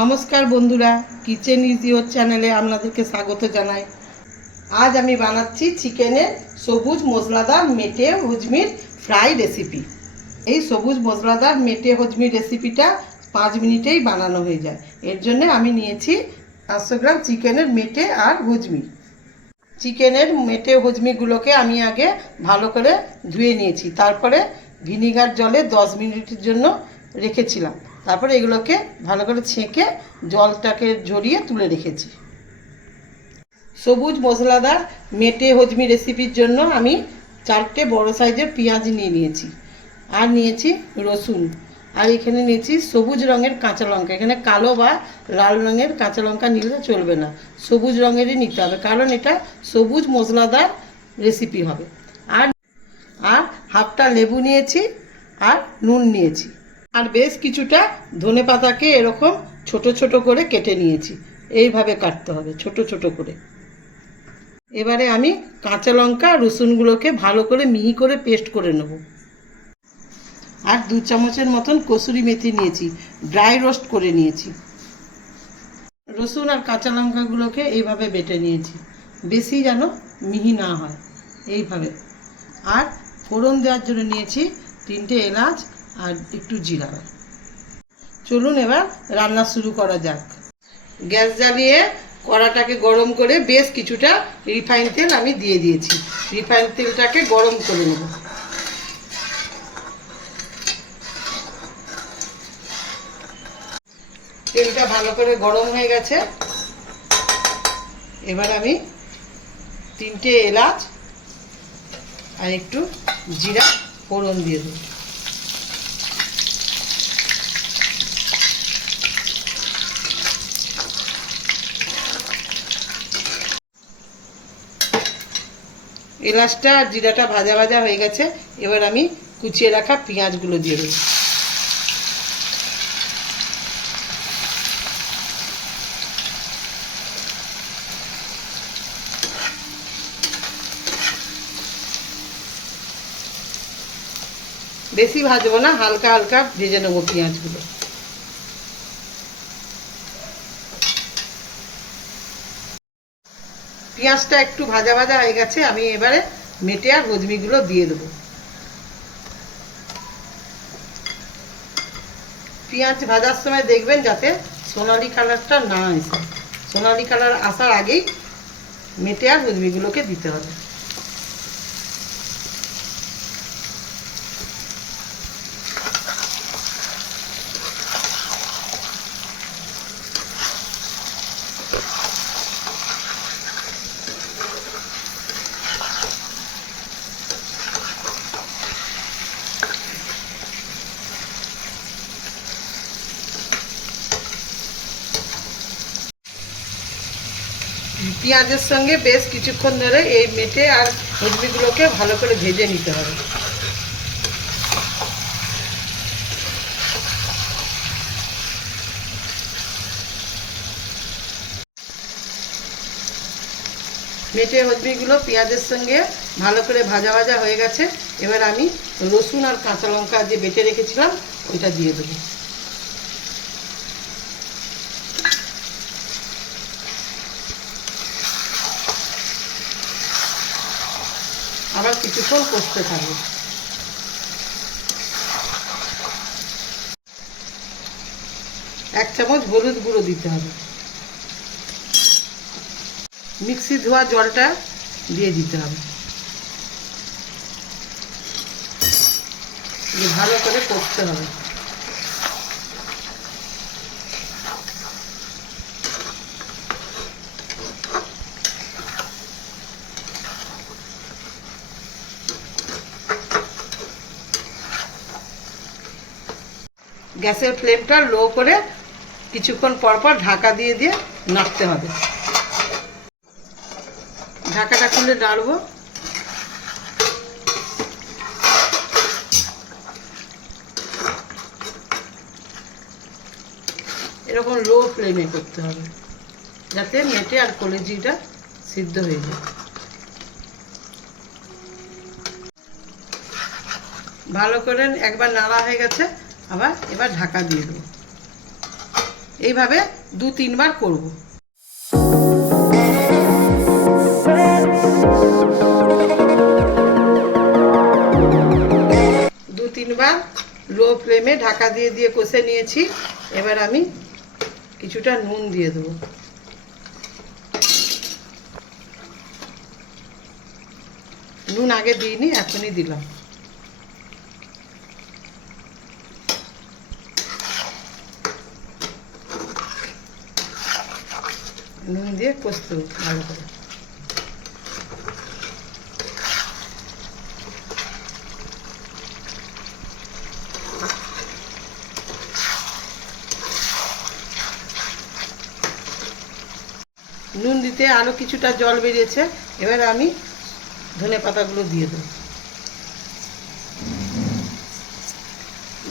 নমস্কার বন্ধুরা, kitchen is your চ্যানেলে আপনাদেরকে স্বাগত জানাই। আজ আমি বানাচ্ছি চিকেনের সবুজ মশলাদার মেটে হজমির ফ্রাই রেসিপি। এই সবুজ মশলাদার মেটে হজমির রেসিপিটা 5 মিনিটেই বানানো হয়ে যায়। এর জন্য আমি নিয়েছি 500 গ্রাম চিকেনের মেটে আর হজমি। চিকেনের মেটে হজমিগুলোকে আমি আগে ভালো করে ধুয়ে নিয়েছি, তারপরে ভিনিগার জলে 10 মিনিটের জন্য রেখেছিলাম। তারপরে এগুলোকে ভালো করে ছেঁকে জলটাকে ঝরিয়ে তুলে রেখেছি। সবুজ মশলাদার মেটে হজমি রেসিপির জন্য আমি 4টে বড় সাইজের পেঁয়াজ নিয়ে নিয়েছি, আর নিয়েছি রসুন, আর এখানে নিয়েছি সবুজ রঙের কাঁচা লঙ্কা। এখানে কালো বা লাল রঙের কাঁচা লঙ্কা নিলে চলবে না, সবুজ রঙেরই নিতে হবে, কারণ এটা সবুজ মশলাদার রেসিপি হবে। আর হাফটা লেবু নিয়েছি, আর নুন নিয়েছি, আর বেশ কিছুটা ধনেপাতাকে এরকম ছোট ছোট করে কেটে নিয়েছি। এইভাবে কাটতে হবে ছোট ছোট করে। এবারে আমি কাঁচা লঙ্কা রসুনগুলোকে ভালো করে মিহি করে পেস্ট করে নেব। আর 2 চামচের মতন কসুরি মেথি নিয়েছি, ড্রাই রোস্ট করে নিয়েছি। রসুন আর কাঁচা লঙ্কাগুলোকে এইভাবে বেটে নিয়েছি, বেশি যেন মিহি না হয়, এইভাবে। আর ফোড়ন দেওয়ার জন্য নিয়েছি 3টে এলাচ আর একটু জিরা। চলুন এবার রান্না শুরু করা যাক। গ্যাস জ্বালিয়ে কড়াটাকে গরম করে বেশ কিছুটা রিফাইন তেল আমি দিয়ে দিয়েছি। রিফাইন তেলটাকে গরম করে নেব। তেলটা ভালো করে গরম হয়ে গেছে। এবার আমি 3টে এলাচ আর একটু জিরা ফোড়ন দিয়ে দেব। এলাচটা আর জিরাটা ভাজা ভাজা হয়ে গেছে। এবার আমি কুচিয়ে রাখা পেঁয়াজগুলো দিয়ে দেব। বেশি ভাজবো না, হালকা হালকা ভেজে নেবো পেঁয়াজগুলো। পেঁয়াজটা একটু ভাজা ভাজা হয়ে গেছে, আমি এবারে মেটে আর হজমিগুলো দিয়ে দেবো। পেঁয়াজ ভাজার সময় দেখবেন যাতে সোনালি কালারটা না আসে। সোনালি কালার আসার আগেই মেটে আর হজমিগুলোকে দিতে হবে। পেঁয়াজের সঙ্গে বেশ কিছুক্ষণ ধরে এই মেটে আর হজমিগুলোকে ভালো করে ভেজে নিতে হবে। মেটে হজমিগুলো পেঁয়াজের সঙ্গে ভালো করে ভাজা ভাজা হয়ে গেছে। এবার আমি রসুন আর কাঁচা লঙ্কা যে বেটে রেখেছিলাম ওইটা দিয়ে দেবো। আবার কিছুক্ষণ কষতে থাকবে। এক চামচ হলুদ গুঁড়ো দিতে হবে। মিক্সি ধোয়া জলটা দিয়ে দিতে হবে। ভালো করে কষতে হবে। গ্যাসের ফ্লেমটা লো করে কিছুক্ষণ পর পর ঢাকা দিয়ে দিয়ে নাড়তে হবে। ঢাকাটা খুলে নাড়ব। এরকম লো ফ্লেমে করতে হবে, যাতে মেটে আর কলেজিটা সিদ্ধ হয়ে যায়। ভালো করে একবার নাড়া হয়ে গেছে, আবার এবার ঢাকা দিয়ে দেবো। এইভাবে 2-3 বার করব। 2-3 বার লো ফ্লেমে ঢাকা দিয়ে দিয়ে কষে নিয়েছি। এবার আমি কিছুটা নুন দিয়ে দেবো। নুন আগে দিইনি, এখনই দিলাম। নুন দিয়ে কষতে হবে ভালো করে। নুন দিতে আরও কিছুটা জল বেরিয়েছে। এবার আমি ধনে পাতাগুলো দিয়ে দেবো।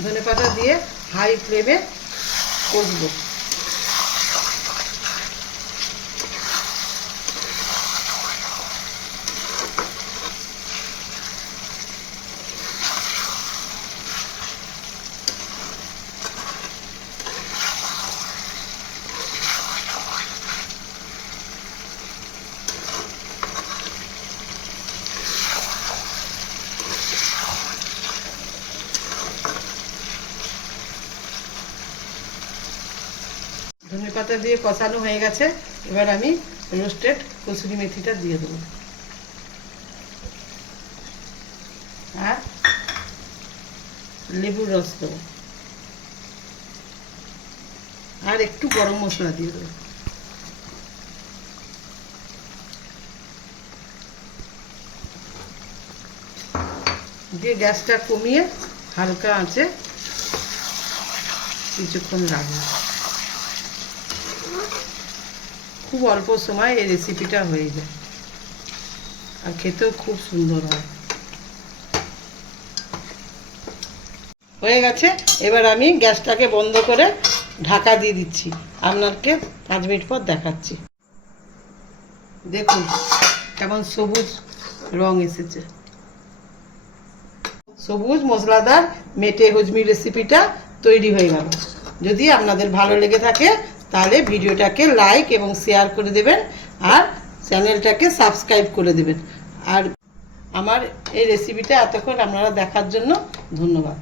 ধনে পাতা দিয়ে হাই ফ্লেমে কষবো। ধনে পাতা দিয়ে কষানো হয়ে গেছে। এবার আমি রোস্টেড কসুরি মেথিটা দিয়ে দেবো, আর লেবুর রস দেবো, আর একটু গরম মশলা দিয়ে দেবো। দিয়ে গ্যাসটা কমিয়ে হালকা আঁচে কিছুক্ষণ রাখবো। খুব অল্প সময় এই রেসিপিটা হয়ে যায়, আর খেতেও খুব সুন্দর হয়। হয়ে গেছে। এবার আমি গ্যাসটাকে বন্ধ করে ঢাকা দিয়ে দিচ্ছি। আপনাকে 5 মিনিট পর দেখাচ্ছি। দেখুন কেমন সবুজ রং এসেছে। সবুজ মশলাদার মেটে হজমি রেসিপিটা তৈরি হয়ে গেল। যদি আপনাদের ভালো লেগে থাকে তাহলে ভিডিওটাকে লাইক এবং শেয়ার করে দেবেন, আর চ্যানেলটাকে সাবস্ক্রাইব করে দেবেন। আর আমার এই রেসিপিটা এতক্ষণ আপনারা দেখার জন্য ধন্যবাদ।